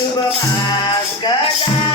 Supermarket